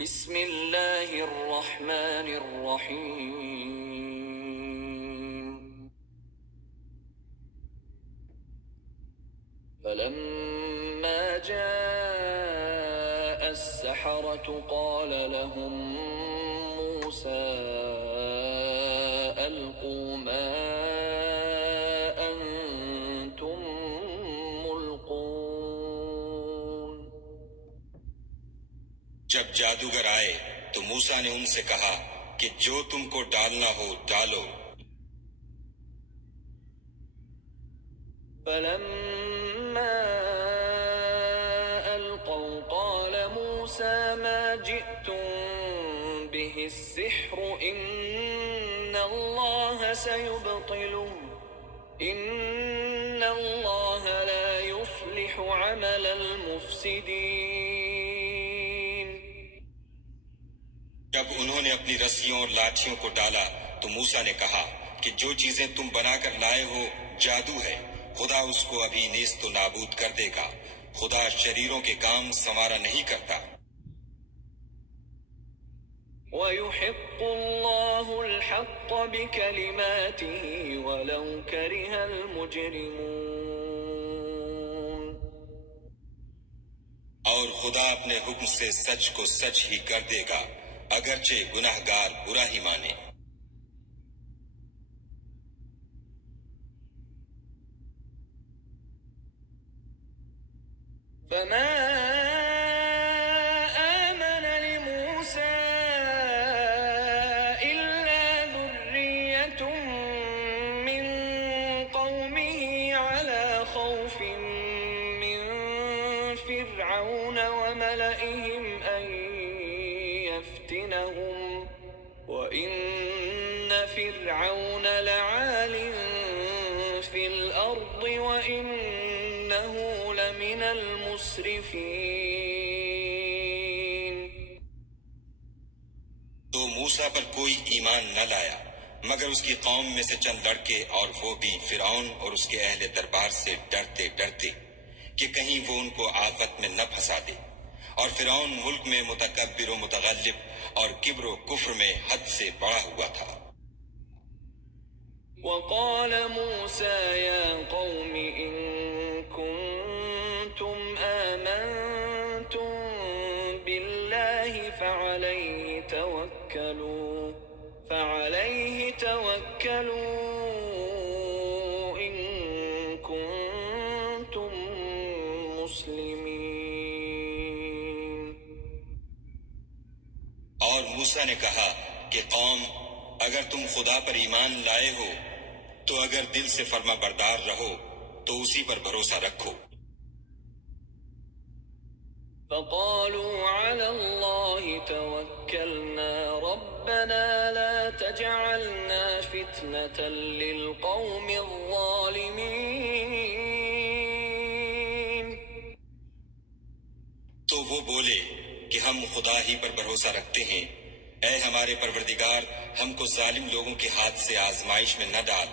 بسم اللہ الرحمن الرحیم فلما جاء السحرة قال لهم موسى ألقوا ما أنتم ملقون. جب جادوگر آئے تو موسیٰ نے ان سے کہا کہ جو تم کو ڈالنا ہو ڈالو. فلما ألقوا قال موسى ما جئتم به السحر إن الله سيبطله إن الله لا يصلح عمل المفسدين. جب انہوں نے اپنی رسیوں اور لاٹھیوں کو ڈالا تو موسیٰ نے کہا کہ جو چیزیں تم بنا کر لائے ہو جادو ہے، خدا اس کو ابھی نیست و نابود کر دے گا. خدا شریروں کے کام سنوارا نہیں کرتا. وَيُحِقُّ اللَّهُ الْحَقَّ بِكَلِمَاتِهِ وَلَوْ كَرِهَ الْمُجْرِمُونَ. اور خدا اپنے حکم سے سچ کو سچ ہی کر دے گا اگرچہ گناہگار برا ہی مانے. فما آمن لموسى إلا ذرية من قومه على خوف من فرعون وملئهم أن يفتنهم وإن فرعون لعال في الأرض وإنه لمن المسرفين. تو موسیٰ پر کوئی ایمان نہ لایا مگر اس کی قوم میں سے چند لڑکے، اور وہ بھی فرعون اور اس کے اہل دربار سے ڈرتے ڈرتے کہ کہیں وہ ان کو آفت میں نہ پھنسا دے. اور فرعون ملک میں متکبر و متغلب اور کبر و کفر میں حد سے بڑا ہوا تھا. وقال موسى يا قوم إن كنتم آمنتم بالله فعليه توكلوا إن كنتم مسلمين. اور موسیٰ نے کہا کہ قوم، اگر تم خدا پر ایمان لائے ہو تو اگر دل سے فرما بردار رہو تو اسی پر بھروسہ رکھو. فقالوا على الله توكلنا ربنا لا تجعلنا فتنة للقوم الظالمين. تو وہ بولے کہ ہم خدا ہی پر بھروسہ رکھتے ہیں، اے ہمارے پروردگار ہم کو ظالم لوگوں کے ہاتھ سے آزمائش میں نہ ڈال.